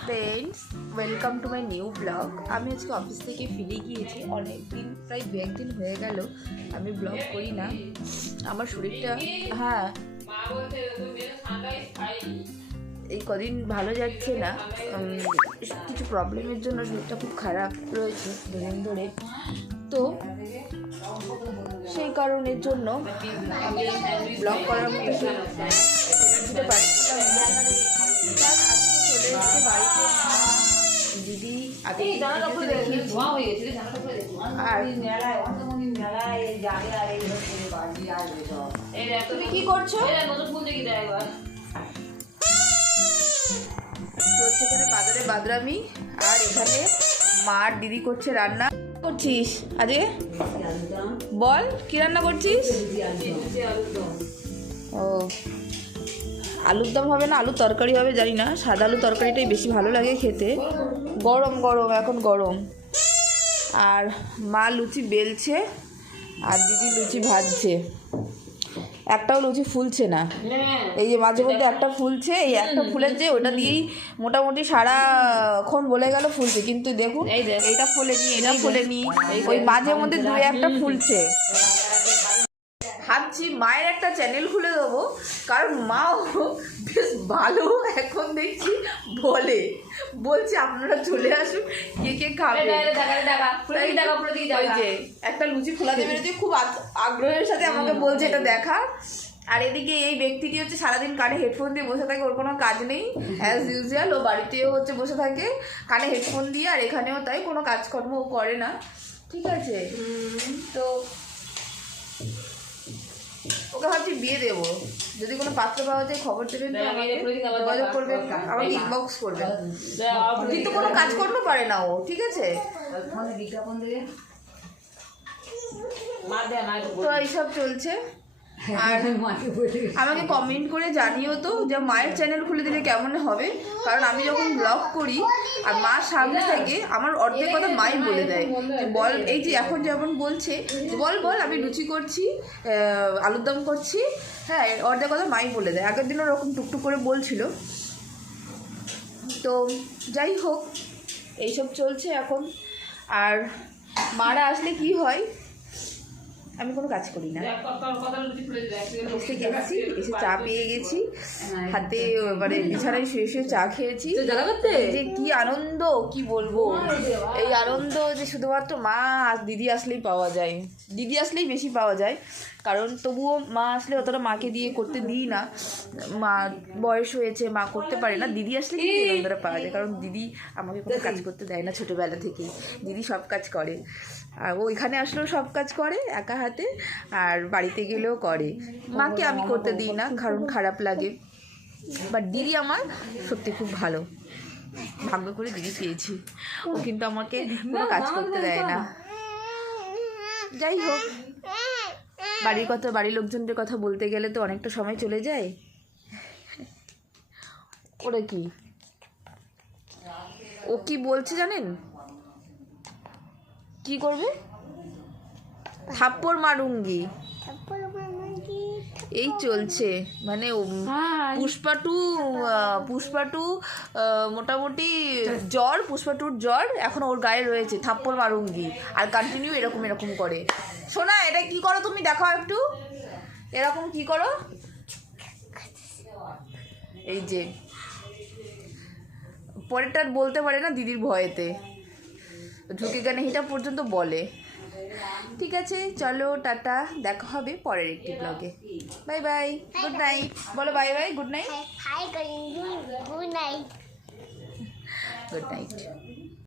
Friends, welcome to my new blog. আমি আজকে office থেকে ফিরে গিয়েছি। অনেক দিন, প্রায় 2-1 দিন হয়ে গেল আমি ব্লগ করি না। আমার শরীরটা এই কদিন ভালো যাচ্ছে না। কিছু প্রবলেমের জন্য শরীরটা খুব খারাপ রয়েছে দুদিন ধরে। তো সেই কারণের জন্য আমি ব্লগ করার মতো এনার্জিটা পাচ্ছিলাম না। চলে এসেছে বাড়িতে দিদি আগে আর তুমি কি করছো? চলছে এখানে বাজারে বাদরামি, আর এখানে মার দিদি করছে রান্না। করছিস আজকে বল, কি রান্না করছিস? ও, আলুর দম হবে না আলুর তরকারি হবে জানি না। সাদা আলু তরকারিটাই বেশি ভালো লাগে খেতে। গরম গরম, এখন গরম। আর মা লুচি বেলছে আর দিদি লুচি ভাজছে। একটাও লুচি ফুলছে না। এই যে মাঝে মধ্যে একটা ফুলছে, এই একটা ফুলেছে, ওটা দিয়েই মোটামুটি সারাক্ষণ বলে গেল ফুলছে, কিন্তু দেখুন এইটা ফুলেনি, এটা ফুলেনি, ওই মাঝে মধ্যে 2-1টা ফুলছে। ভাবছি মায়ের একটা চ্যানেল খুলে দেবো, কারণ মাও বেশ ভালো এখন দেখছি বলছে আপনারা চলে আসুন, কে খাবে। একটা লুচি খোলাতে বেরোচ্ছে, খুব আগ্রহের সাথে আমাকে বলছে এটা দেখা। আর এদিকে এই ব্যক্তিটি হচ্ছে সারাদিন কানে হেডফোন দিয়ে বসে থাকে, ওর কোনো কাজ নেই। অ্যাজ ইউজুয়াল ও বাড়িতেও হচ্ছে বসে থাকে কানে হেডফোন দিয়ে, আর এখানেও তাই, কোনো কাজকর্ম ও করে না। ঠিক আছে, তো ওকে ভাবছি বিয়ে দেবো। যদি কোনো পাত্র পাওয়া যায় খবর দেবেন, যোগাযোগ করবেন, আমাকে ইনবক্স করবেন। কিন্তু কোনো কাজকর্ম পারে না ও, ঠিক আছে? তো এইসব চলছে। আর আমাকে কমেন্ট করে জানিও তো যে মায়ের চ্যানেল খুলে দিলে কেমন হবে, কারণ আমি যখন ব্লগ করি আর মা সামনে থেকে আমার অর্ধেক কথা মাই বলে দেয় যে বল, এই যে এখন যেমন বলছে বল বল আমি লুচি করছি, আলুর দম করছি, হ্যাঁ, অর্ধেক কথা মাই বলে দেয়। আগের দিন ওরকম টুকটুক করে বলছিল। তো যাই হোক, এইসব চলছে এখন। আর মারা আসলে কি হয়, আমি কোনো কাজ করি না। এসে চা পেয়ে গেছি হাতে, মানে বিছানায় শুয়ে শুয়ে চা খেয়েছি। যে কি আনন্দ, কি বলবো। এই আনন্দ যে শুধুমাত্র মা দিদি আসলেই পাওয়া যায়, দিদি আসলেই বেশি পাওয়া যায়। কারণ তবুও মা আসলে অতটা মাকে দিয়ে করতে দিই না, মা বয়স হয়েছে, মা করতে পারে না। দিদি আসলে কিন্তু আনন্দটা পাওয়া যায়, কারণ দিদি আমাকে কোনো কাজ করতে দেয় না ছোটোবেলা থেকেই। দিদি সব কাজ করে, আর ও এখানে আসলেও সব কাজ করে একা হাতে, আর বাড়িতে গেলেও করে। মাকে আমি করতে দিই না, কারণ খারাপ লাগে। বাট দিদি আমার সত্যি খুব ভালো, ভাগ্য করে দিদি পেয়েছি। ও কিন্তু আমাকে কোনো কাজ করতে দেয় না। যাই হোক, বাড়ির লোকজনদের কথা বলতে গেলে তো অনেকটা সময় চলে যায়। ওরা কি, ও কি বলছে জানেন? কি করবে? থাপ্পড় মারুঙ্গি, এই চলছে। মানে পুষ্পা টু মোটামুটি জ্বর, পুষ্পা টুর জ্বর এখন ওর গায়ে রয়েছে। থাপ্পড় মারুঙ্গি, আর কন্টিনিউ এরকম করে। শোনা, এটা কি করো তুমি, দেখাও একটু এরকম কি করো। এই যে পরেরটা বলতে পারে না দিদির ভয়েতে, ঢুকে গানে হিটা পর্যন্ত বলে। ঠিক আছে, চলো টাটা, দেখা হবে পরের একটি ব্লগে। বাই বাই, গুড নাইট বলো। Bye bye, good night, good night.